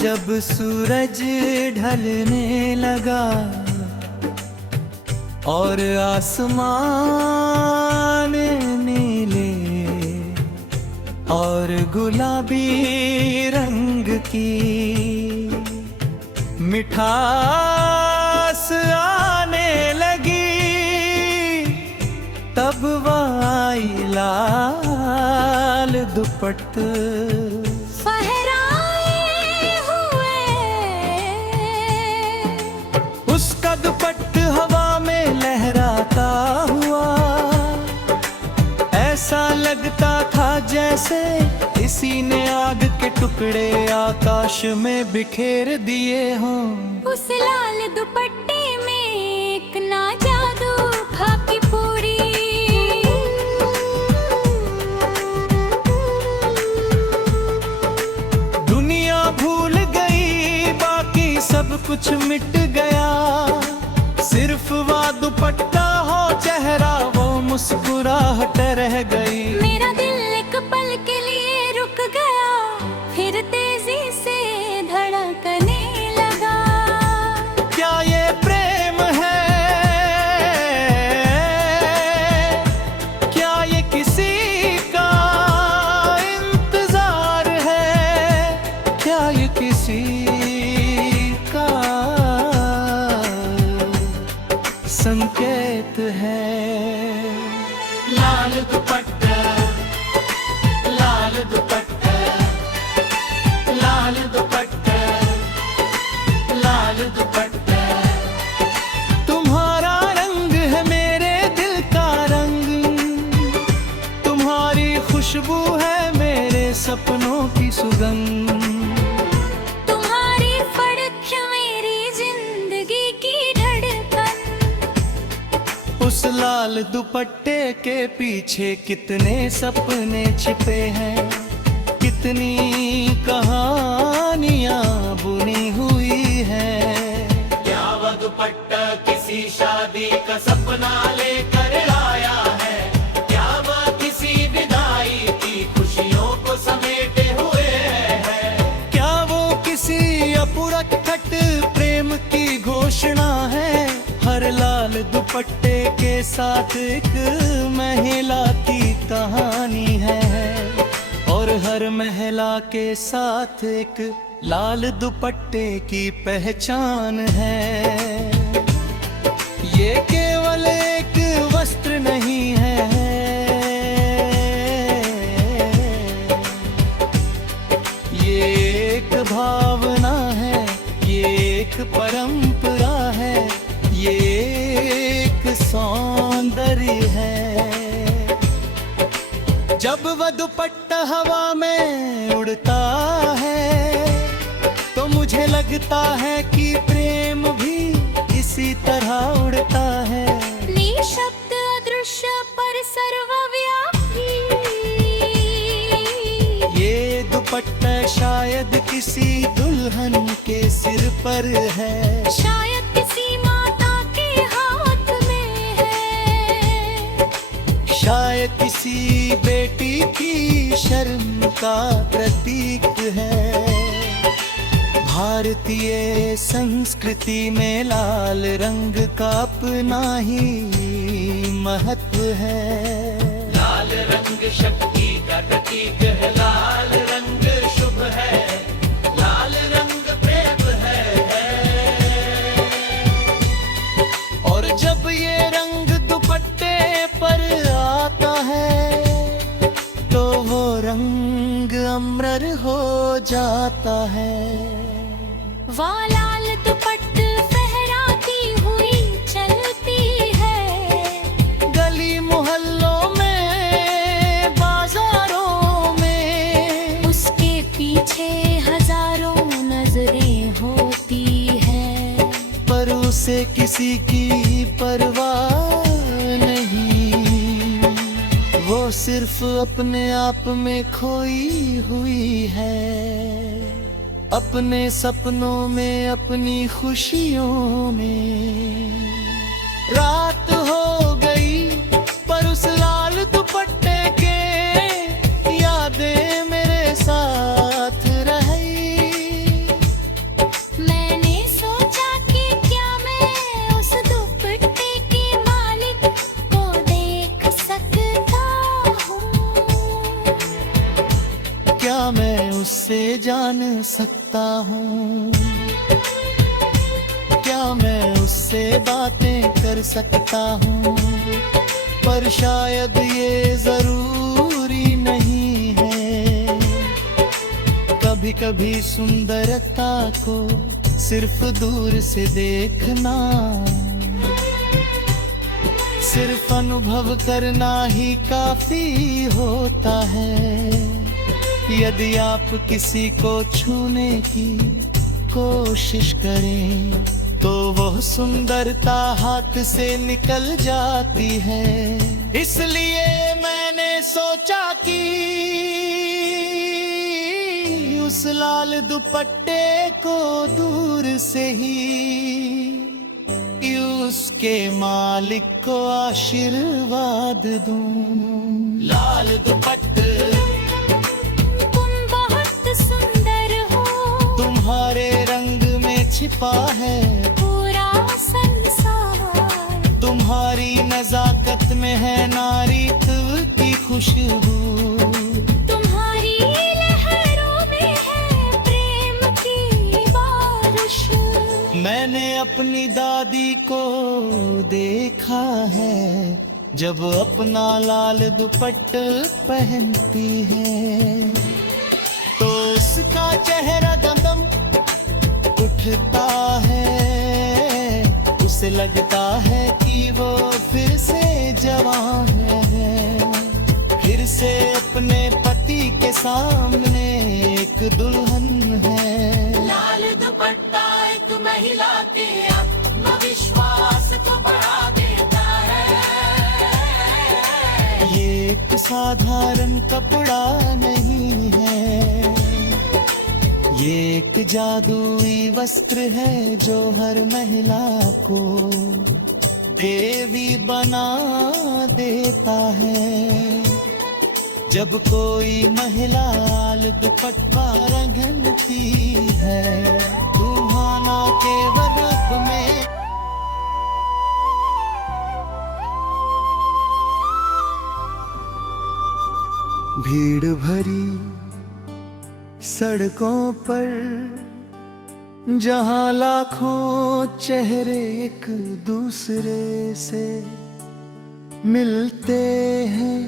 जब सूरज ढलने लगा और आसमान नीले और गुलाबी रंग की मिठास आने लगी, तब वह आई लाल दुपट्टा उसका दुपट्टा हवा में लहराता हुआ, ऐसा लगता था जैसे किसी ने आग के टुकड़े आकाश में बिखेर दिए हों। उस लाल दुपट्टे में एक ना जादू था कि पूरी दुनिया भूल गई, बाकी सब कुछ मिट गया, सिर्फ वह दुपट्टा हो चेहरा वो मुस्कुराहट रह गई। मेरा दिल एक पल के लिए रुक गया, फिर तेजी से धड़कने लगा। क्या ये प्रेम है? क्या ये किसी का इंतजार है? क्या ये किसी का संकेत है? लाल दुपट्टा, लाल दुपट्टा, लाल दुपट्टा, लाल दुपट्टा। तुम्हारा रंग है मेरे दिल का रंग, तुम्हारी खुशबू है मेरे सपनों की सुगंध, तुम्हारी फड़क मेरी जिंदगी की धड़कन। उस लाल दुपट्टे के पीछे कितने सपने छिपे हैं, कितनी कहानियां बुनी हुई हैं। क्या वह दुपट्टा किसी शादी का सपना लेकर आया है? क्या वह किसी विदाई की खुशियों को समेटे हुए है? क्या वो किसी अपुरखट प्रेम की घोषणा है? हर लाल दुपट्टे के साथ एक महिला की कहानी है, और हर महिला के साथ एक लाल दुपट्टे की पहचान है। ये केवल एक वस्त्र नहीं है, ये एक भावना है, ये एक परंपरा है, ये एक सौंदर्य है। जब वह दुपट्टा हवा में उड़ता है तो मुझे लगता है कि प्रेम भी इसी तरह उड़ता है। निशब्द अदृश्य पर सर्वव्यापी, ये दुपट्टा शायद किसी दुल्हन के सिर पर है, शायद किसी माता के हाथ में है, शायद किसी बेटी की शर्म का प्रतीक है। भारतीय संस्कृति में लाल रंग का अपना ही महत्व है। लाल रंग शक्ति का प्रतीक है, लाल रंग शुभ है, लाल रंग प्रेम है। और जब ये रंग दुपट्टे पर आता है तो वो रंग अमर हो जाता है। वह लाल दुपट्टा फहराती हुई चलती है, गली मोहल्लों में, बाजारों में, उसके पीछे हजारों नजरें होती हैं, पर उसे किसी की परवाह नहीं, वो सिर्फ अपने आप में खोई हुई है, अपने सपनों में, अपनी खुशियों में। रात हो गई पर उस लाल दुपट्टे के यादें मेरे साथ रही। सकता हूँ, क्या मैं उससे बातें कर सकता हूँ, पर शायद ये जरूरी नहीं है। कभी कभी सुंदरता को सिर्फ दूर से देखना, सिर्फ अनुभव करना ही काफी होता है। यदि आप किसी को छूने की कोशिश करें तो वह सुंदरता हाथ से निकल जाती है। इसलिए मैंने सोचा कि उस लाल दुपट्टे को दूर से ही उसके मालिक को आशीर्वाद दूं। लाल दुपट्टे तुम बहुत सुंदर हो, तुम्हारे रंग में छिपा है पूरा संसार। तुम्हारी नजाकत में है नारीत्व की खुशबू, तुम्हारी लहरों में है प्रेम की बारिश। मैंने अपनी दादी को देखा है जब अपना लाल दुपट्टा पहनती है, तो उसका चेहरा दमदम उठता है। उसे लगता है कि वो फिर से जवान है, फिर से अपने पति के सामने एक दुल्हन है। लाल दुपट्टा एक महिला के आत्मविश्वास को बढ़ा देता है। ये एक साधारण कपड़ा नहीं है, ये एक जादुई वस्त्र है जो हर महिला को देवी बना देता है। जब कोई महिला लाल दुपट्टा रंगती है, सुहाना के वरब में भीड़ भरी सड़कों पर, जहां लाखों चेहरे एक दूसरे से मिलते हैं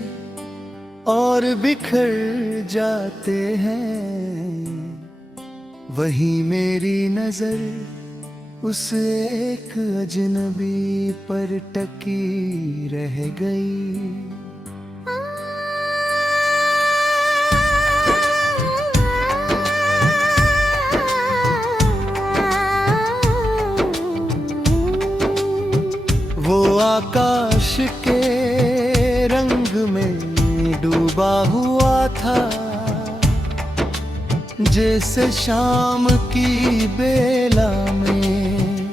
और बिखर जाते हैं, वहीं मेरी नजर उस एक अजनबी पर टकी रह गई। वो आकाश के रंग में डूबा हुआ था, जैसे शाम की बेला में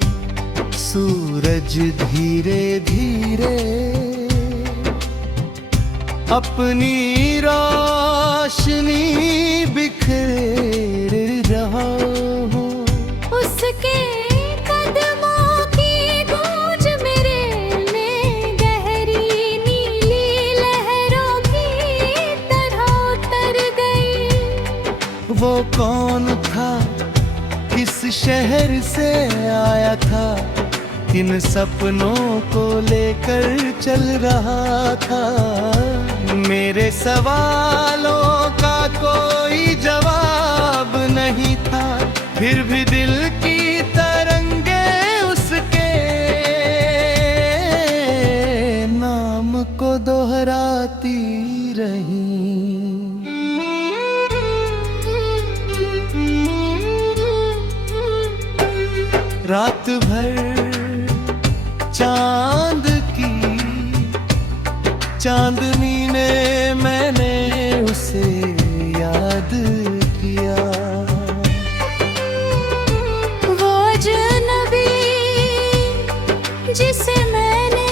सूरज धीरे धीरे अपनी रोशनी बिखेर रहा हो। उसके कदमों की गूंज मेरे में गहरी नीली लहरों की तरह उतर गई। वो कौन था, किस शहर से आया था, किन सपनों को लेकर चल रहा था। मेरे सवालों का कोई जवाब नहीं था, फिर भी दिल की तरंगे उसके नाम को दोहराती रही। रात भर चांद की चांदनी ने मैंने उसे याद किया। वो अजनबी जिसे मैंने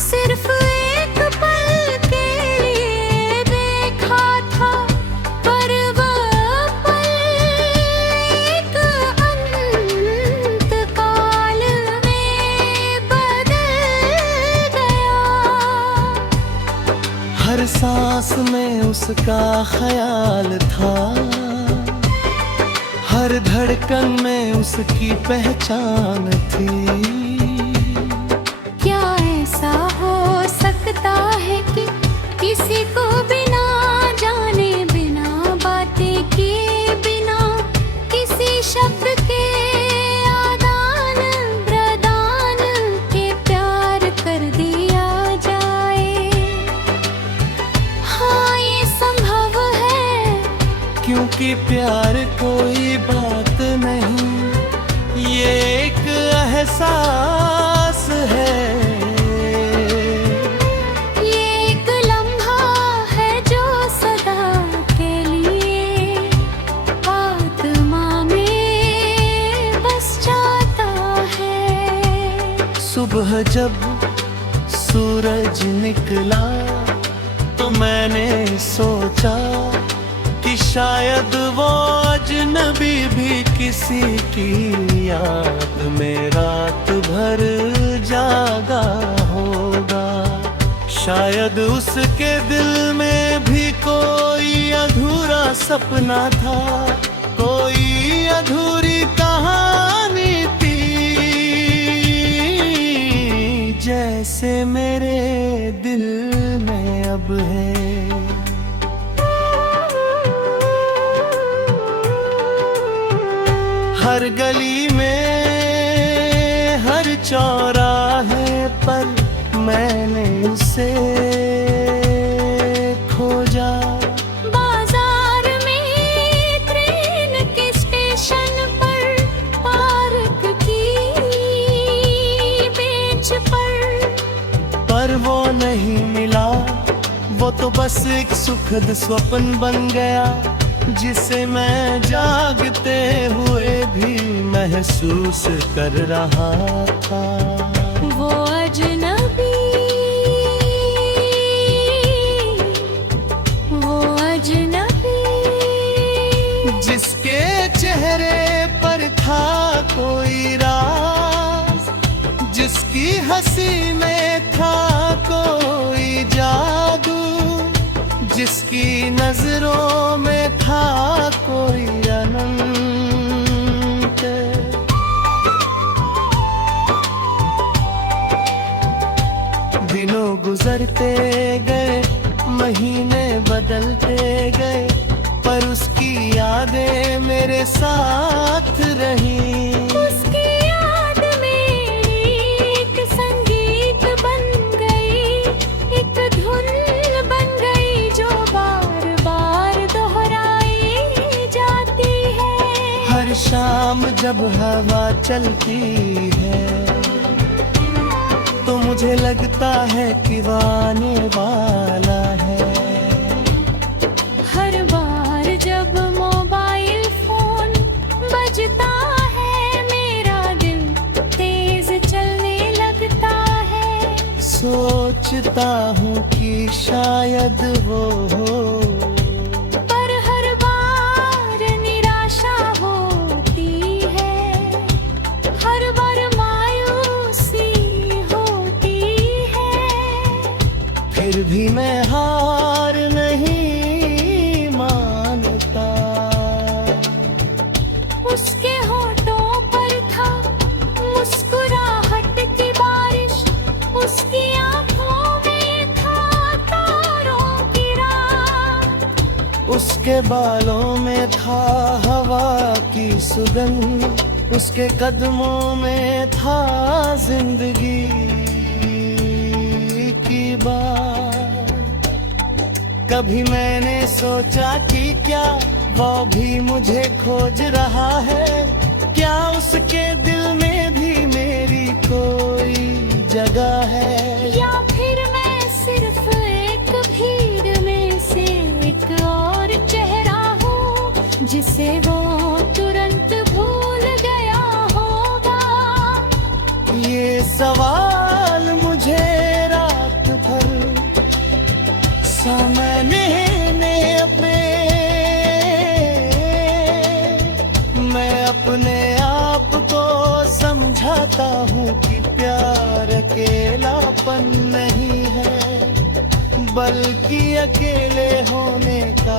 सिर्फ एक पल के लिए देखा था, पर वो पल एक अंतकाल में बदल गया। हर सांस में उसका ख्याल था, हर धड़कन में उसकी पहचान थी। क्या ऐसा हो सकता है कि किसी को बिना जाने, बिना बातें किए, बिना किसी शब्द के आदान प्रदान के प्यार कर दिया जाए? हाँ, ये संभव है, क्योंकि प्यार कोई बात नहीं, ये एक एहसास है। ये एक लम्हा है जो सदा के लिए आत्मा में बस जाता है। सुबह जब सूरज निकला तो मैंने सोचा कि शायद वो अजनबी भी किसी की याद में रात भर जागा होगा। शायद उसके दिल में भी कोई अधूरा सपना था, कोई अधूरी कहानी थी, जैसे मेरे दिल में अब है। हर गली में, हर चौराहे पर मैंने उसे खोजा। बाजार में, ट्रेन के स्टेशन पर, पार्क की बेंच पर वो नहीं मिला, वो तो बस एक सुखद स्वप्न बन गया, जिसे मैं जागते हुए भी महसूस कर रहा था। वो अजनबी, वो अजनबी, जिसके चेहरे पर था कोई राज, जिसकी हंसी में था कोई जादू, जिसकी नजरों में था कोई अनंत। दिनों गुजरते गए, महीने बदलते गए, पर उसकी यादें मेरे साथ रहीं। उसकी याद मेरी एक संगीत बन गई, एक धुन बन गई जो बार बार दोहराई जाती है। हर शाम जब हवा चलती है तो मुझे लगता है कि वो आने वाला है। हर बार जब मोबाइल फोन बजता है, मेरा दिल तेज चलने लगता है। सोचता हूँ कि शायद वो हो, पर हर बार निराशा होती है, हर बार मायूसी होती है। फिर भी मैं हार नहीं मानता। उसके होठों पर था मुस्कुराहट की बारिश, उसकी आंखों में था तारों की रात, उसके बालों में था हवा की सुगंध, उसके कदमों में था जिंदगी की बात। कभी मैंने सोचा कि क्या वो भी मुझे खोज रहा है, क्या उसके दिल में भी मेरी कोई जगह है, या फिर मैं सिर्फ एक भीड़ में से एक और चेहरा हूँ, जिसे वो तुरंत भूल गया होगा। ये सवाल मुझे रात भर समय अपने आप को समझाता हूँ कि प्यार अकेलापन नहीं है, बल्कि अकेले होने का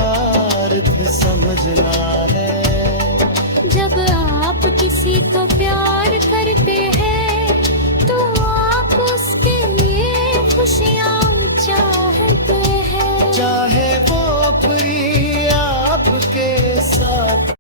अर्थ समझना है। जब जब आप किसी को प्यार करते हैं तो आप उसके लिए खुशियाँ चाहते हैं, चाहे वो प्रिय आपके साथ